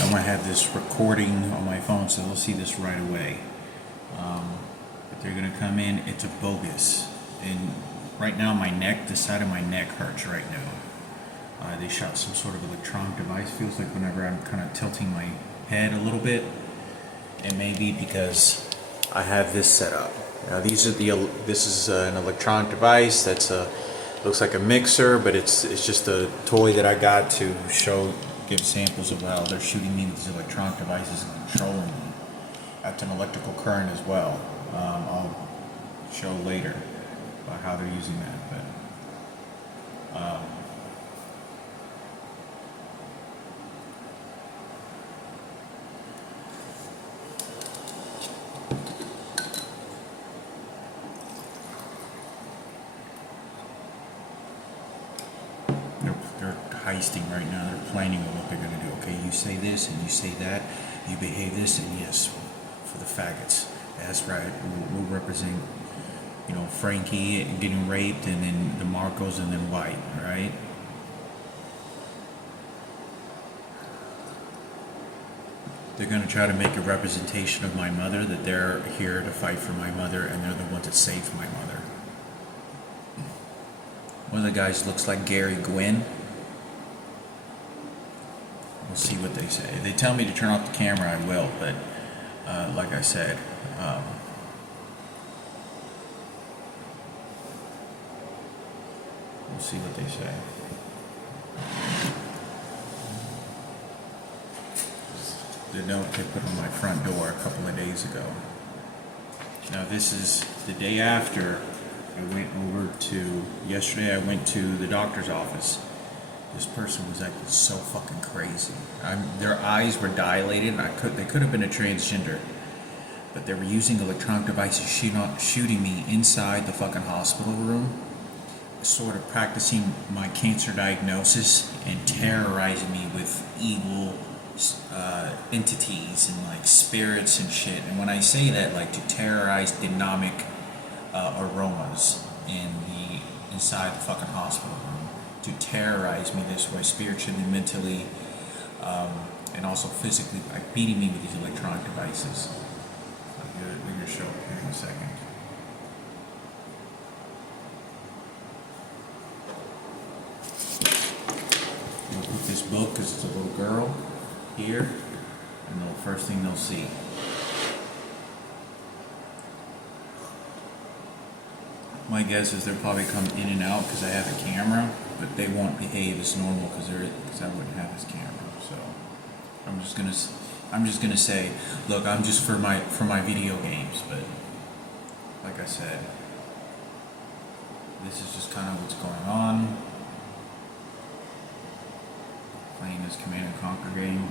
I'm gonna have this recording on my phone, so they'll see this right away. But they're gonna come in. It's a bogus, and right now my neck, the side of my neck hurts right now. They shot some sort of electronic device. Feels like whenever I'm kind of tilting my head a little bit, it may be because I have this set up. Now this is an electronic device that's looks like a mixer, but it's just a toy that I got to give samples of how they're shooting me with these electronic devices and controlling me. That's an electrical current as well. I'll show later about how they're using that, but they're heisting right now. They're planning on what they're going to do. Okay, you say this and you say that. You behave this, and yes, for the faggots. That's right. We'll represent, Frankie getting raped, and then the Marcos, and then White. All right. They're going to try to make a representation of my mother, that they're here to fight for my mother, and they're the ones that saved my mother. One of the guys looks like Gary Gwynn. We'll see what they say. If they tell me to turn off the camera, I will, but like I said, we'll see what they say. The note they put on my front door a couple of days ago. Now this is the day after yesterday I went to the doctor's office. This person was acting so fucking crazy. Their eyes were dilated, and they could have been a transgender, but they were using electronic devices shooting me inside the fucking hospital room, sort of practicing my cancer diagnosis and terrorizing me with evil entities and like spirits and shit. And when I say that, like, to terrorize dynamic aromas inside the fucking hospital room, to terrorize me this way, spiritually, mentally, and also physically, by beating me with these electronic devices. We're gonna show it here in a second. We'll put this book, because it's a little girl, here, and the first thing they'll see. My guess is they'll probably come in and out because I have a camera, but they won't behave as normal because I wouldn't have this camera. So I'm just gonna say, look, I'm just for my video games, but like I said, this is just kind of what's going on. Playing this Command and Conquer game.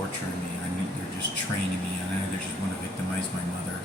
torturing me. I know they're just training me. I know they just want to victimize my mother.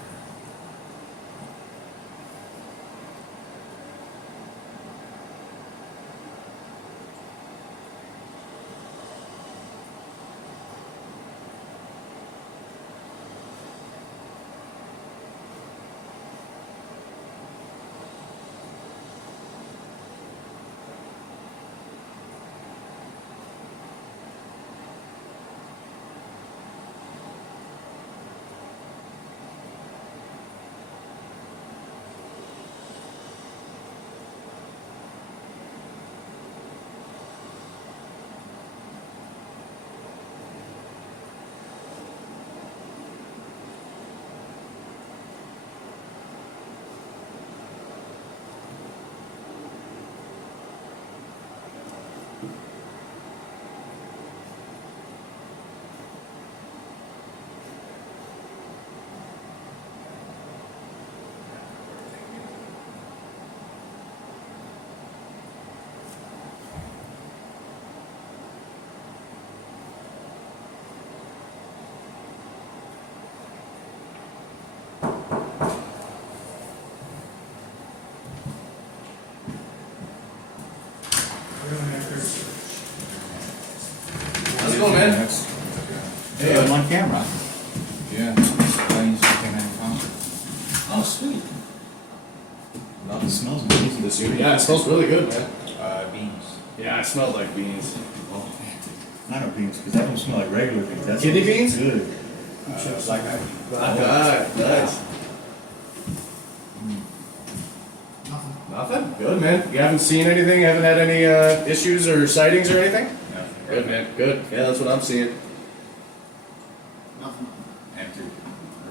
How's it going, man? Hey, I'm on camera. Yeah. Oh, sweet. Nothing smells amazing. this year. Yeah, it smells really good, man. Beans. Yeah, it smells like beans. I know beans, because that don't smell like regular beans. That's Kidney beans? Good. Black eyed. God, nice. Nothing? Good, man. You haven't seen anything? Haven't had any issues or sightings or anything? Good, man. Good. Yeah, that's what I'm seeing. Nothing. Empty.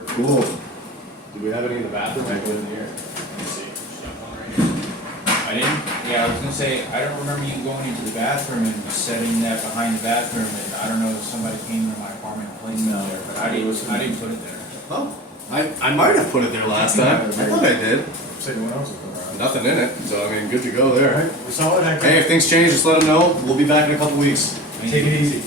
Cool. Do we have any in the bathroom? I go in here. Let me see. I didn't. Yeah, I was gonna say I don't remember you going into the bathroom and setting that behind the bathroom, and I don't know if somebody came to my apartment and placed it there, but I didn't put it there. Oh, I might have put it there last time. I thought I did. Anyone else will come around. Nothing in it, so I mean, good to go there. We saw it. Hey, if things change, just let them know. We'll be back in a couple weeks. Take it easy.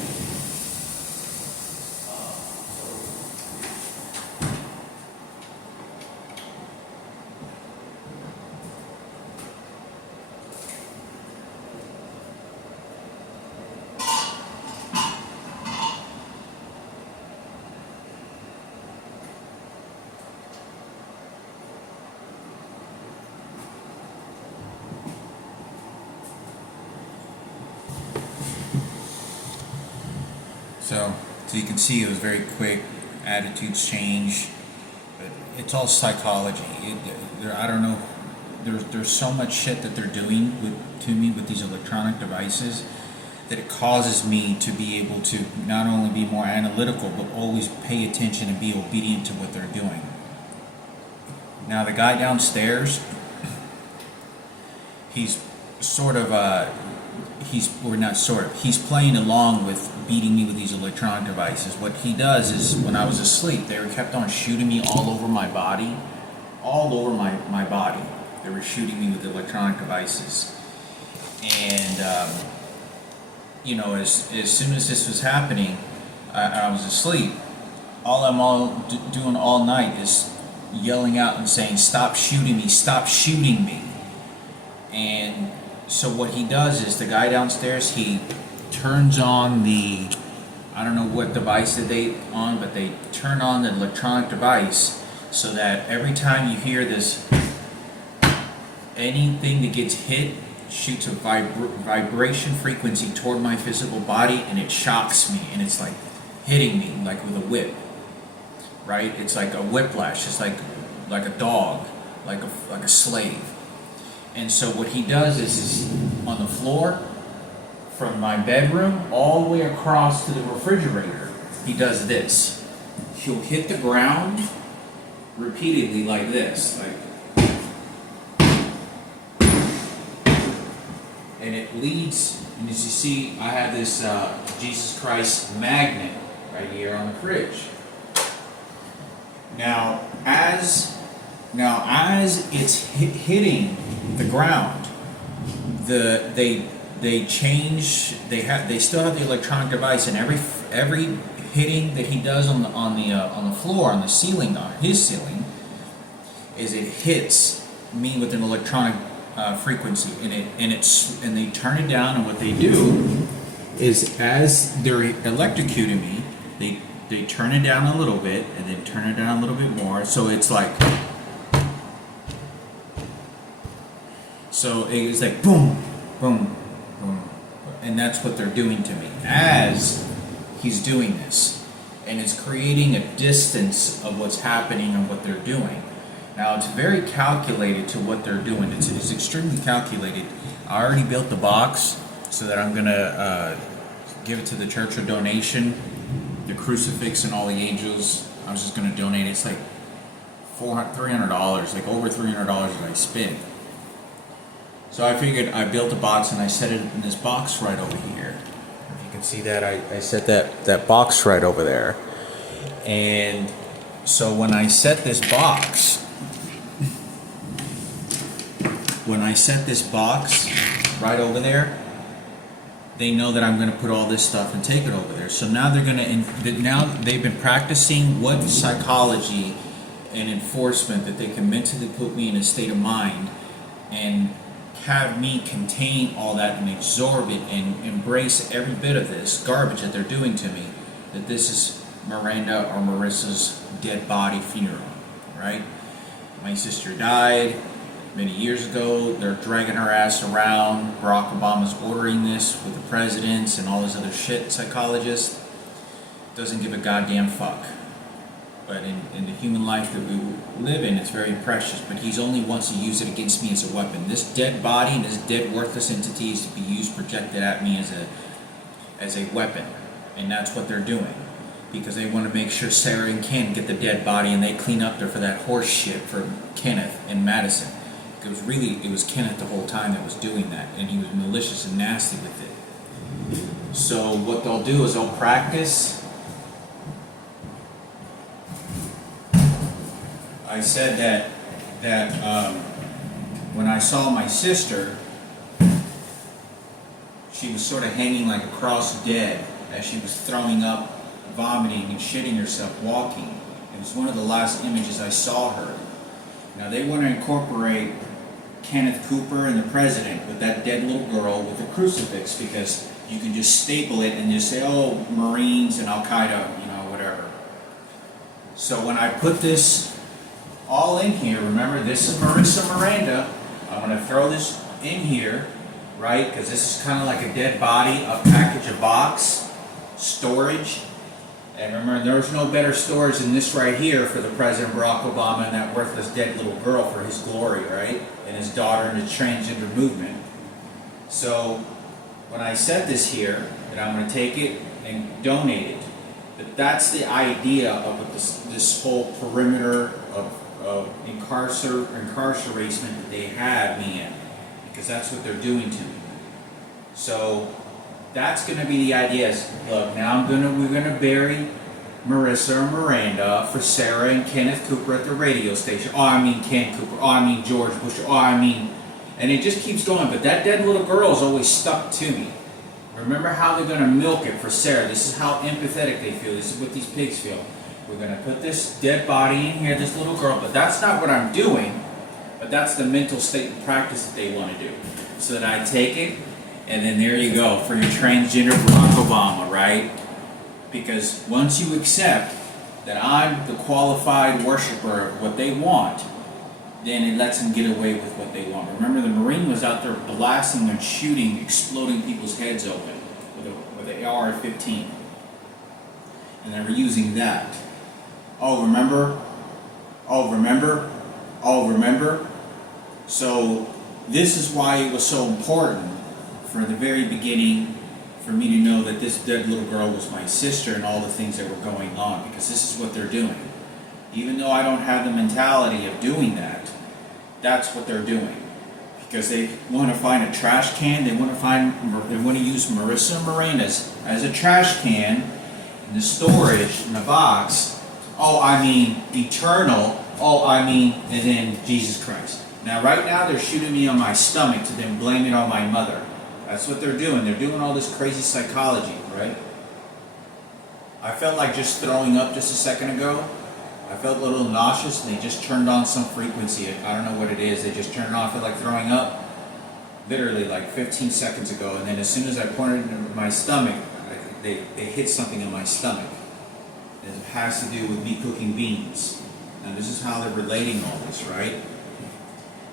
So you can see it was very quick. Attitudes change. But it's all psychology. I don't know. There's so much shit that they're doing to me with these electronic devices that it causes me to be able to not only be more analytical, but always pay attention and be obedient to what they're doing. Now the guy downstairs, he's sort of he's playing along with beating me with these electronic devices. What he does is, when I was asleep, they kept on shooting me all over my body, my body. They were shooting me with electronic devices, and as soon as this was happening, I was asleep. All I'm doing all night is yelling out and saying, "Stop shooting me! Stop shooting me!" And so what he does is, the guy downstairs, he turns on the, I don't know what device that they on, but they turn on the electronic device so that every time you hear this, anything that gets hit shoots a vibration frequency toward my physical body, and it shocks me, and it's like hitting me like with a whip, right? It's like a whiplash. It's like a dog, like a slave. And so what he does is on the floor, from my bedroom all the way across to the refrigerator, he does this. He'll hit the ground repeatedly like this, and it leads. And as you see, I have this Jesus Christ magnet right here on the fridge. Now, as it's hitting the ground, they still have the electronic device, and every hitting that he does on the floor, on the ceiling, on his ceiling, is it hits me with an electronic frequency, and they turn it down, and what they do is, as they're electrocuting me, they turn it down a little bit, and then turn it down a little bit more, so it's like, boom, boom, boom, and that's what they're doing to me as he's doing this, and it's creating a distance of what's happening and what they're doing. Now, it's very calculated to what they're doing. It's extremely calculated. I already built the box so that I'm gonna give it to the church for donation. The crucifix and all the angels, I was just gonna donate. It's like $300, like over $300 that I spent. So I figured I built a box and I set it in this box right over here. If you can see that, I set that box right over there. And so when I set this box, right over there, they know that I'm going to put all this stuff and take it over there. So now now they've been practicing what psychology and enforcement that they can mentally put me in a state of mind and have me contain all that and absorb it and embrace every bit of this garbage that they're doing to me, that this is Miranda or Marissa's dead body funeral, right? My sister died many years ago. They're dragging her ass around. Barack Obama's ordering this with the presidents and all this other shit. Psychologist doesn't give a goddamn fuck. But in the human life that we live in, it's very precious. But he only wants to use it against me as a weapon. This dead body and this dead worthless entity is to be used, projected at me as a weapon. And that's what they're doing. Because they want to make sure Sarah and Ken get the dead body, and they clean up there for that horse shit for Kenneth and Madison. It was Kenneth the whole time that was doing that, and he was malicious and nasty with it. So what they'll do is they'll practice. I said that when I saw my sister, she was sort of hanging like a cross dead as she was throwing up, vomiting and shitting herself, walking. It was one of the last images I saw her. Now they want to incorporate Kenneth Cooper and the president with that dead little girl with the crucifix, because you can just staple it and just say, oh, Marines and Al-Qaeda, whatever. So when I put this all in here, remember, this is Marissa Miranda. I'm going to throw this in here, right? Because this is kind of like a dead body, a package, a box, storage. And remember, there's no better storage than this right here for the President Barack Obama and that worthless dead little girl for his glory, right? And his daughter and the transgender movement. So when I set this here, that I'm going to take it and donate it. But that's the idea of what this whole perimeter of incarceration that they have me in, because that's what they're doing to me. So that's going to be the idea. Look, now we're gonna bury Marissa or Miranda for Sarah and Kenneth Cooper at the radio station. Oh, I mean Ken Cooper. Oh, I mean George Bush. Oh, I mean, and it just keeps going. But that dead little girl is always stuck to me. Remember how they're going to milk it for Sarah. This is how empathetic they feel. This is what these pigs feel. We're going to put this dead body in here, this little girl. But that's not what I'm doing. But that's the mental state and practice that they want to do. So that I take it, and then there you go for your transgender Barack Obama, right? Because once you accept that I'm the qualified worshiper of what they want, then it lets them get away with what they want. Remember, the Marine was out there blasting and shooting, exploding people's heads open with an AR-15. And they were using that. Oh, remember? Oh, remember? Oh, remember? So this is why it was so important from the very beginning for me to know that this dead little girl was my sister and all the things that were going on, because this is what they're doing. Even though I don't have the mentality of doing that, that's what they're doing. Because they want to find a trash can, they want to use Marissa Miranda as a trash can in the storage in the box. Oh, I mean eternal. Oh, I mean, and then Jesus Christ. Now, right now, they're shooting me on my stomach to then blame it on my mother. That's what they're doing. They're doing all this crazy psychology, right? I felt like just throwing up just a second ago. I felt a little nauseous, and they just turned on some frequency. I don't know what it is. They just turned it on. I felt like throwing up literally like 15 seconds ago. And then as soon as I pointed it into my stomach, they hit something in my stomach. It has to do with me cooking beans. Now this is how they're relating all this, right?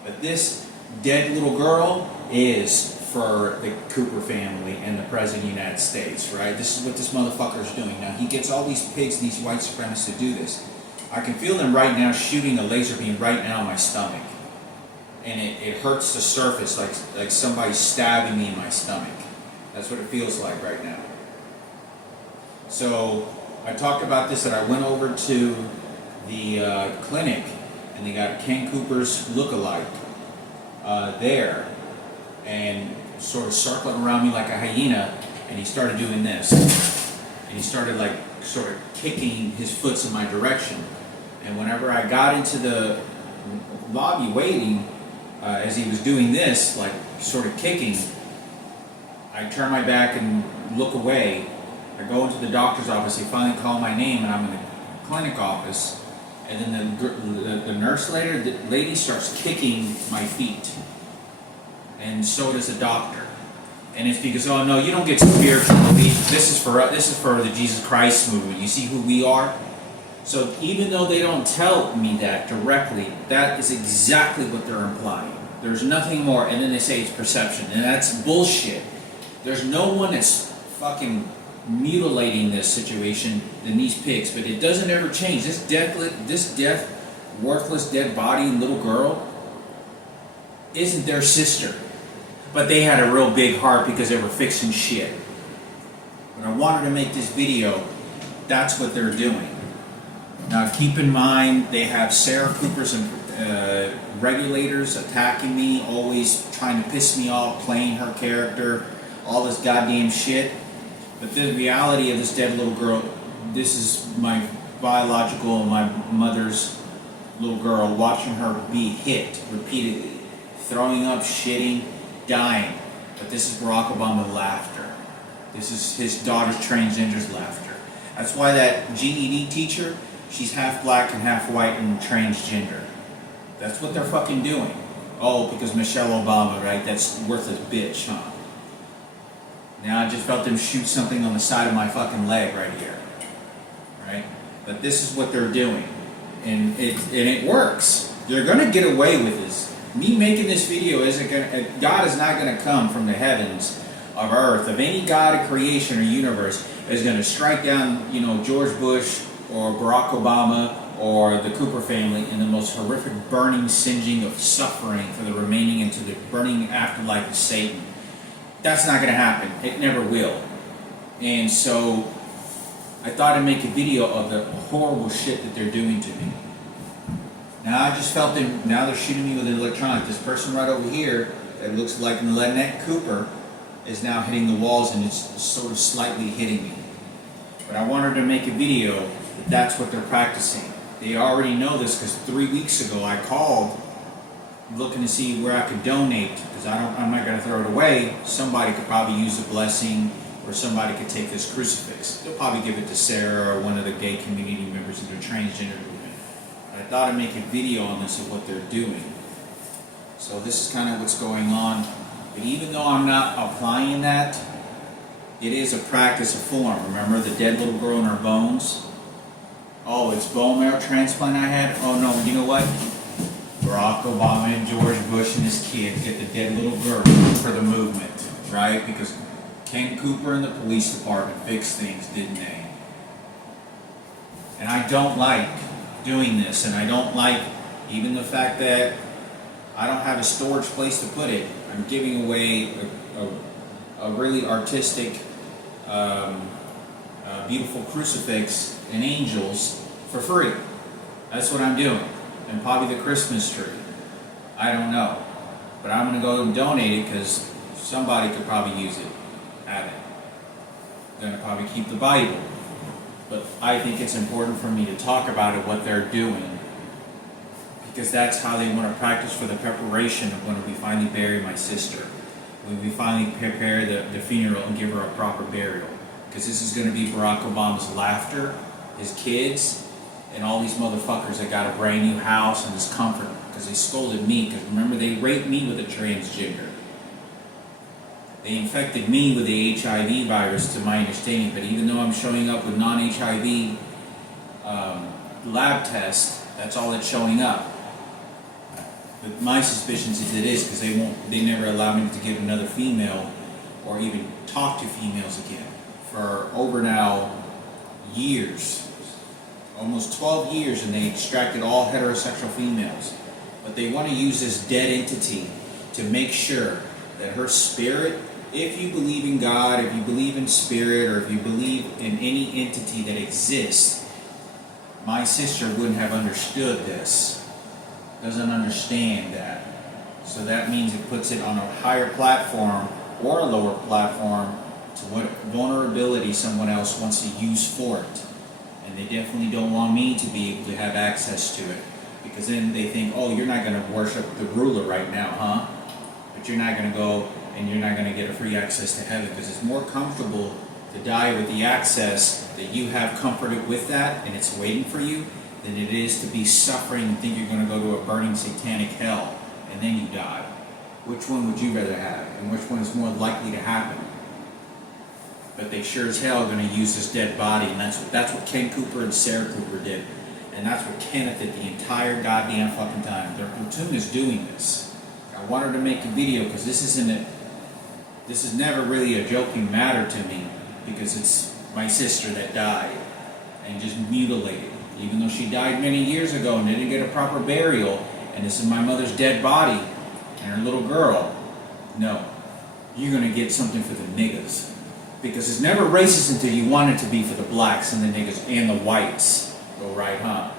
But this dead little girl is for the Cooper family and the President of the United States, right? This is what this motherfucker is doing. Now he gets all these pigs and these white supremacists to do this. I can feel them right now shooting a laser beam right now in my stomach. And it hurts the surface like somebody's stabbing me in my stomach. That's what it feels like right now. So I talked about this, that I went over to the clinic and they got Ken Cooper's look-alike there, and sort of circling around me like a hyena, and he started doing this. And he started like sort of kicking his foots in my direction. And whenever I got into the lobby waiting, as he was doing this, like sort of kicking, I turn my back and look away. I go into the doctor's office, they finally call my name, and I'm in the clinic office, and then the nurse lady starts kicking my feet. And so does the doctor. And it's because, oh no, you don't get spiritual belief. This is for the Jesus Christ movement. You see who we are? So even though they don't tell me that directly, that is exactly what they're implying. There's nothing more, and then they say it's perception, and that's bullshit. There's no one that's fucking mutilating this situation than these pigs, but it doesn't ever change. This worthless dead body and little girl isn't their sister. But they had a real big heart because they were fixing shit. When I wanted to make this video, that's what they're doing. Now keep in mind, they have Sarah Cooper's and regulators attacking me, always trying to piss me off, playing her character, all this goddamn shit. But the reality of this dead little girl, this is my biological, my mother's little girl, watching her be hit repeatedly, throwing up, shitting, dying. But this is Barack Obama's laughter. This is his daughter's transgender's laughter. That's why that GED teacher, she's half black and half white and transgender. That's what they're fucking doing. Oh, because Michelle Obama, right? That's worthless bitch, huh? Now I just felt them shoot something on the side of my fucking leg right here. Right? But this is what they're doing. And it works. They're gonna get away with this. Me making this video isn't gonna, God is not gonna come from the heavens of earth, of any God of creation or universe, is gonna strike down, George Bush or Barack Obama or the Cooper family in the most horrific burning, singeing of suffering for the remaining into the burning afterlife of Satan. That's not gonna happen. It never will. And so I thought I'd make a video of the horrible shit that they're doing to me. Now I just felt them, now they're shooting me with an electronic. This person right over here that looks like Lynette Cooper is now hitting the walls, and it's sort of slightly hitting me. But I wanted to make a video that that's what they're practicing. They already know this because 3 weeks ago I called looking to see where I could donate, because I'm not going to throw it away. Somebody could probably use a blessing, or somebody could take this crucifix. They'll probably give it to Sarah or one of the gay community members of the transgender movement. I thought I'd make a video on this of what they're doing. So this is kind of what's going on. But even though I'm not applying that, it is a practice, a form. Remember the dead little girl in her bones? Oh, it's bone marrow transplant I had? Oh no, you know what? Barack Obama and George Bush and his kid get the dead little girl for the movement, right? Because Ken Cooper and the police department fixed things, didn't they? And I don't like doing this, and I don't like even the fact that I don't have a storage place to put it. I'm giving away a really artistic, beautiful crucifix and angels for free. That's what I'm doing. And probably the Christmas tree. I don't know. But I'm going to go and donate it because somebody could probably use it. Have it. Going to probably keep the Bible. But I think it's important for me to talk about it, what they're doing, because that's how they want to practice for the preparation of when we finally bury my sister, when we finally prepare the funeral and give her a proper burial. because this is going to be Barack Obama's laughter, his kids, and all these motherfuckers that got a brand new house and his comfort, because they scolded me, because remember, they raped me with a transgender. They infected me with the HIV virus, to my understanding, but even though I'm showing up with non-HIV lab tests, that's all that's showing up. But my suspicions is it is, because they never allow me to get another female or even talk to females again for over now years, almost 12 years, and they extracted all heterosexual females. But they want to use this dead entity to make sure that her spirit, if you believe in God, if you believe in spirit, or if you believe in any entity that exists, my sister wouldn't have understood this, doesn't understand that. So that means it puts it on a higher platform or a lower platform to what vulnerability someone else wants to use for it. And they definitely don't want me to be able to have access to it, because then they think, oh, you're not going to worship the ruler right now, huh? But you're not going to go and you're not going to get a free access to heaven, because it's more comfortable to die with the access that you have comforted with that and it's waiting for you, than it is to be suffering and think you're going to go to a burning satanic hell and then you die. Which one would you rather have, and which one is more likely to happen? But they sure as hell are going to use this dead body, and that's what Ken Cooper and Sarah Cooper did, and that's what Kenneth did the entire goddamn fucking time. Their platoon is doing this. I wanted to make a video because this is never really a joking matter to me, because it's my sister that died and just mutilated, even though she died many years ago and didn't get a proper burial, and this is my mother's dead body and her little girl. No, you're gonna get something for the niggas, because it's never racist until you want it to be for the blacks and the niggas and the whites. Go right, huh?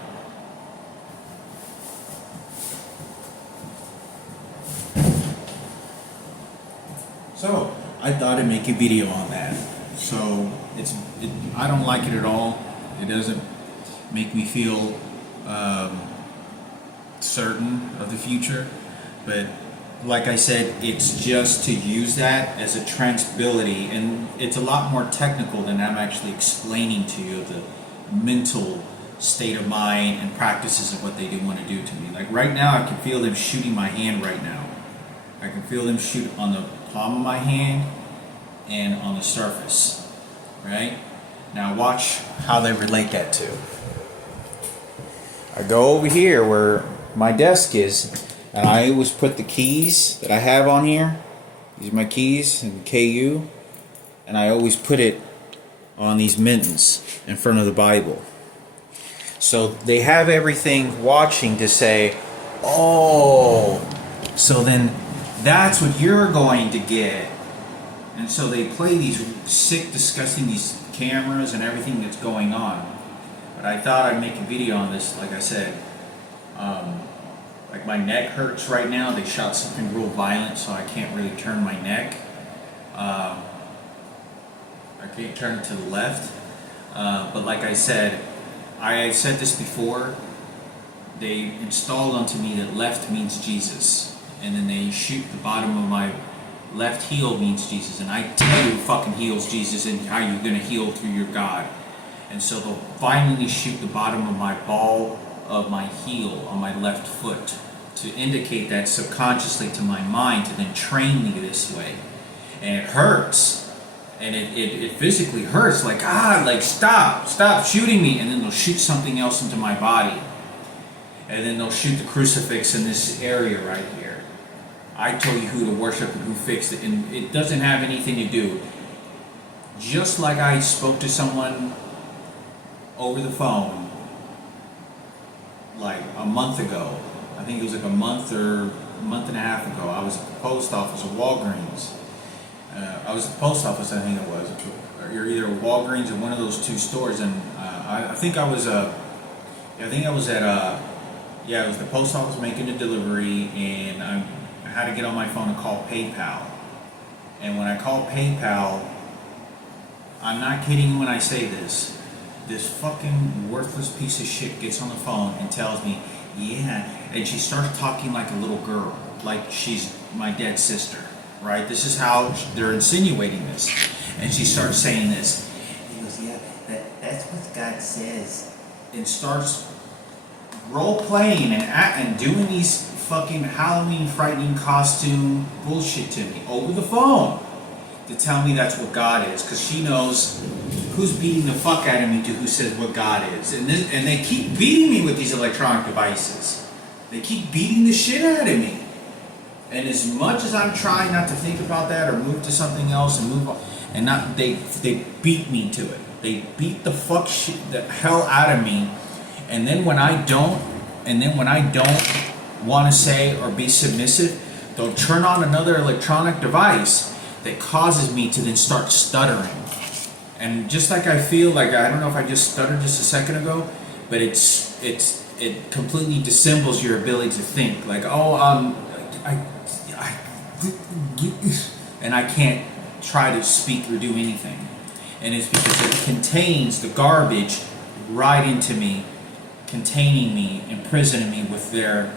So I thought I'd make a video on that. So I don't like it at all. It doesn't make me feel certain of the future. But like I said, it's just to use that as a transability, and it's a lot more technical than I'm actually explaining to you, the mental state of mind and practices of what they do want to do to me. Like right now, I can feel them shooting my hand right now. I can feel them shoot on the palm of my hand and on the surface, right? Now watch how they relate that to. I go over here where my desk is, and I always put the keys that I have on here. These are my keys and KU, and I always put it on these mittens in front of the Bible. So they have everything watching to say, oh, so then that's what you're going to get. And so they play these sick, disgusting, these cameras and everything that's going on. But I thought I'd make a video on this, like I said. Like my neck hurts right now. They shot something real violent, so I can't really turn my neck. I can't turn it to the left. But like I said this before, they installed onto me that left means Jesus. And then they shoot the bottom of my left heel means Jesus. And I tell you who fucking heals Jesus and how you're going to heal through your God. And so they'll finally shoot the bottom of my ball of my heel on my left foot to indicate that subconsciously to my mind, to then train me this way. And it hurts. And it physically hurts, like stop shooting me. And then they'll shoot something else into my body. And then they'll shoot the crucifix in this area right here. I told you who to worship and who fixed it, and it doesn't have anything to do. Just like I spoke to someone over the phone like a month ago. I think it was like a month or a month and a half ago. I was at the post office at Walgreens. I was at the post office, I think it was. You're either Walgreens or one of those two stores, and I think I was at it was the post office making a delivery, and I had to get on my phone and call PayPal. And when I called PayPal, I'm not kidding when I say this fucking worthless piece of shit gets on the phone and tells me, yeah, and she starts talking like a little girl, like she's my dead sister, right? This is how they're insinuating this. And she starts saying this, that says, and starts role playing and doing these fucking Halloween frightening costume bullshit to me over the phone to tell me that's what God is, because she knows who's beating the fuck out of me to who says what God is. And they keep beating me with these electronic devices. They keep beating the shit out of me. And as much as I'm trying not to think about that or move to something else and move on, and not, they beat me to it. They beat the hell out of me. And then when I don't want to say or be submissive, they'll turn on another electronic device that causes me to then start stuttering. And just like I feel like, I don't know if I just stuttered just a second ago, but it completely dissembles your ability to think. Like, and I can't try to speak or do anything. And it's because it contains the garbage right into me, containing me, imprisoning me with their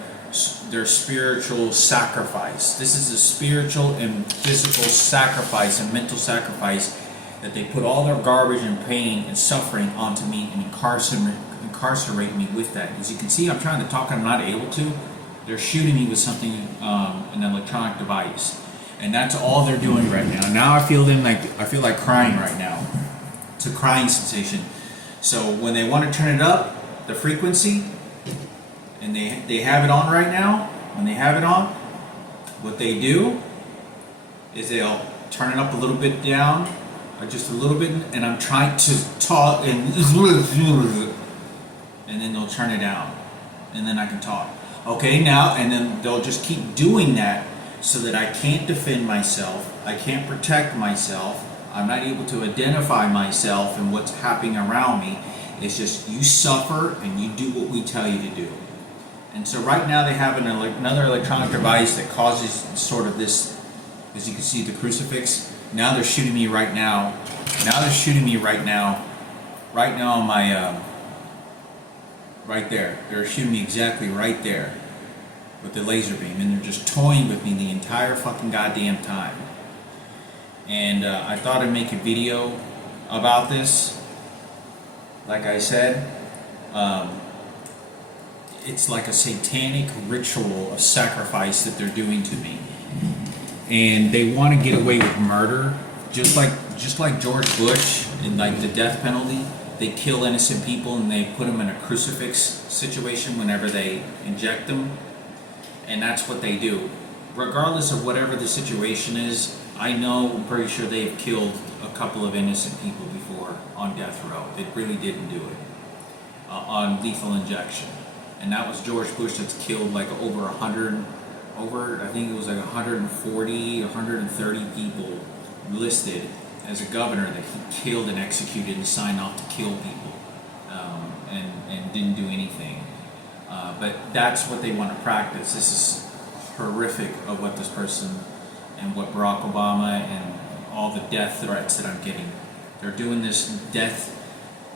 spiritual sacrifice. This is a spiritual and physical sacrifice and mental sacrifice that they put all their garbage and pain and suffering onto me and incarcerate me with that. As you can see, I'm trying to talk, I'm not able to. They're shooting me with something, an electronic device. And that's all they're doing right now. Now I feel like crying right now. It's a crying sensation. So when they want to turn it up, the frequency, and they have it on right now, when they have it on, what they do is they'll turn it up a little bit down, or just a little bit, and I'm trying to talk, and then they'll turn it down, and then I can talk. Okay, now, and then they'll just keep doing that so that I can't defend myself, I can't protect myself, I'm not able to identify myself and what's happening around me. It's just you suffer and you do what we tell you to do. And so right now they have another electronic device that causes sort of this, as you can see, the crucifix. Now they're shooting me right now. Right now on my, right there. They're shooting me exactly right there with the laser beam, and they're just toying with me the entire fucking goddamn time. And I thought I'd make a video about this. Like I said, it's like a satanic ritual of sacrifice that they're doing to me. And they want to get away with murder, just like George Bush and like the death penalty. They kill innocent people and they put them in a crucifix situation whenever they inject them. And that's what they do. Regardless of whatever the situation is, I'm pretty sure they've killed a couple of innocent people before on death row. They really didn't do it on lethal injection. And that was George Bush that's killed like I think it was like 140, 130 people listed as a governor that he killed and executed and signed off to kill people, and didn't do anything. But that's what they want to practice. This is horrific of what this person and what Barack Obama and all the death threats that I'm getting. They're doing this death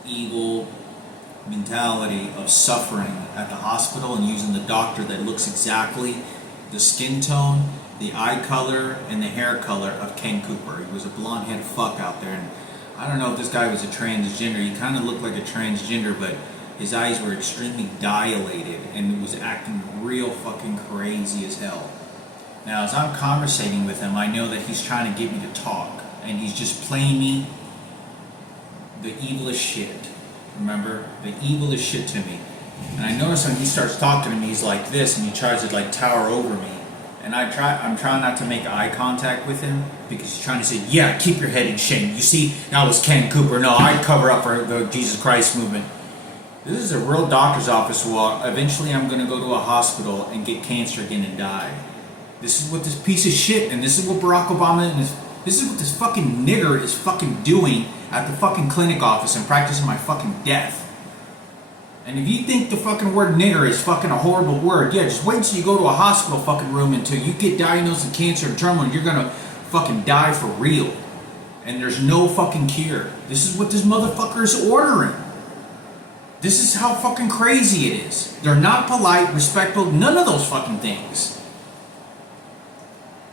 evil mentality of suffering at the hospital and using the doctor that looks exactly the skin tone, the eye color, and the hair color of Ken Cooper. He was a blonde-headed fuck out there, and I don't know if this guy was a transgender. He kind of looked like a transgender, but his eyes were extremely dilated and was acting real fucking crazy as hell. Now, as I'm conversating with him, I know that he's trying to get me to talk, and he's just playing me the evilest shit. Remember? The evilest shit to me. And I notice when he starts talking to me, he's like this, and he tries to like tower over me. And I'm trying not to make eye contact with him, because he's trying to say, yeah, keep your head in shame. You see, that was Ken Cooper. No, I cover up for the Jesus Christ movement. This is a real doctor's office where eventually I'm going to go to a hospital and get cancer again and die. This is what this piece of shit, and this is what Barack Obama and this is what this fucking nigger is fucking doing at the fucking clinic office and practicing my fucking death. And if you think the fucking word nigger is fucking a horrible word, yeah, just wait until you go to a hospital fucking room until you get diagnosed with cancer and terminal and you're gonna fucking die for real. And there's no fucking cure. This is what this motherfucker is ordering. This is how fucking crazy it is. They're not polite, respectful, none of those fucking things.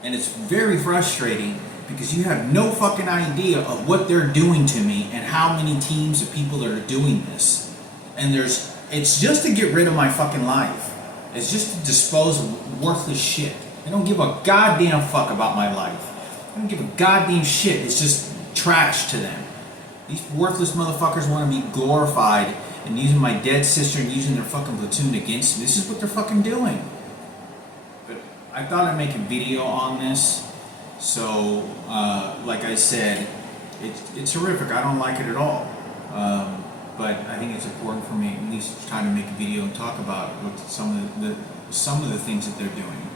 And it's very frustrating because you have no fucking idea of what they're doing to me and how many teams of people that are doing this. And it's just to get rid of my fucking life. It's just to dispose of worthless shit. They don't give a goddamn fuck about my life. They don't give a goddamn shit. It's just trash to them. These worthless motherfuckers want to be glorified and using my dead sister and using their fucking platoon against me. This is what they're fucking doing. But I thought I'd make a video on this. So, like I said, it's horrific. I don't like it at all. But I think it's important for me at least try to make a video and talk about what some of the things that they're doing.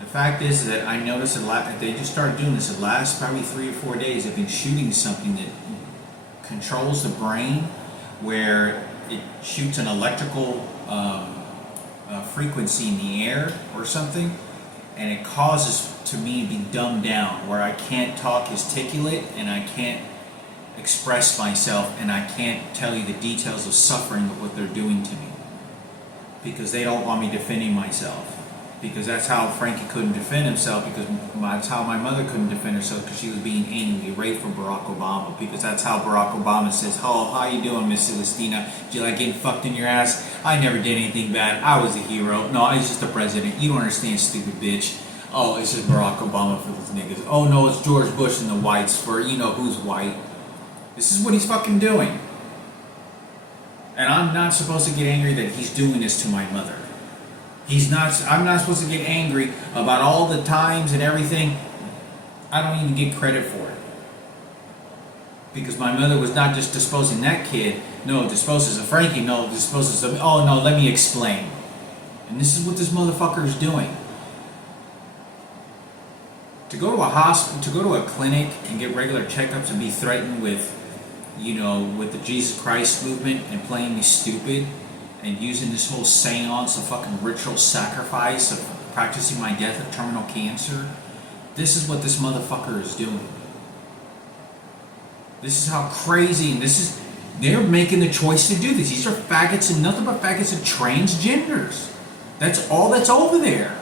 The fact is that I noticed they just started doing this the last probably 3 or 4 days. They've been shooting something that controls the brain, where it shoots an electrical frequency in the air or something, and it causes to me to be dumbed down, where I can't talk articulate and I can't express myself and I can't tell you the details of suffering of what they're doing to me, because they don't want me defending myself. Because that's how Frankie couldn't defend himself, because that's how my mother couldn't defend herself, because she was being anally raped from Barack Obama. Because that's how Barack Obama says, "Oh, how you doing, Miss Celestina? Do you like getting fucked in your ass? I never did anything bad. I was a hero. No, I was just the president. You don't understand, stupid bitch. Oh, it's just Barack Obama for those niggas. Oh no, it's George Bush and the whites for you know who's white." This is what he's fucking doing. And I'm not supposed to get angry that he's doing this to my mother. I'm not supposed to get angry about all the times and everything. I don't even get credit for it. Because my mother was not just disposing that kid. No, disposes of Frankie. No, disposes of... Oh, no, let me explain. And this is what this motherfucker is doing. To go to a hospital, to go to a clinic and get regular checkups and be threatened with, you know, with the Jesus Christ movement and playing me stupid, and using this whole seance, a fucking ritual sacrifice of practicing my death of terminal cancer. This is what this motherfucker is doing. This is how crazy, and they're making the choice to do this. These are faggots and nothing but faggots and transgenders. That's all that's over there.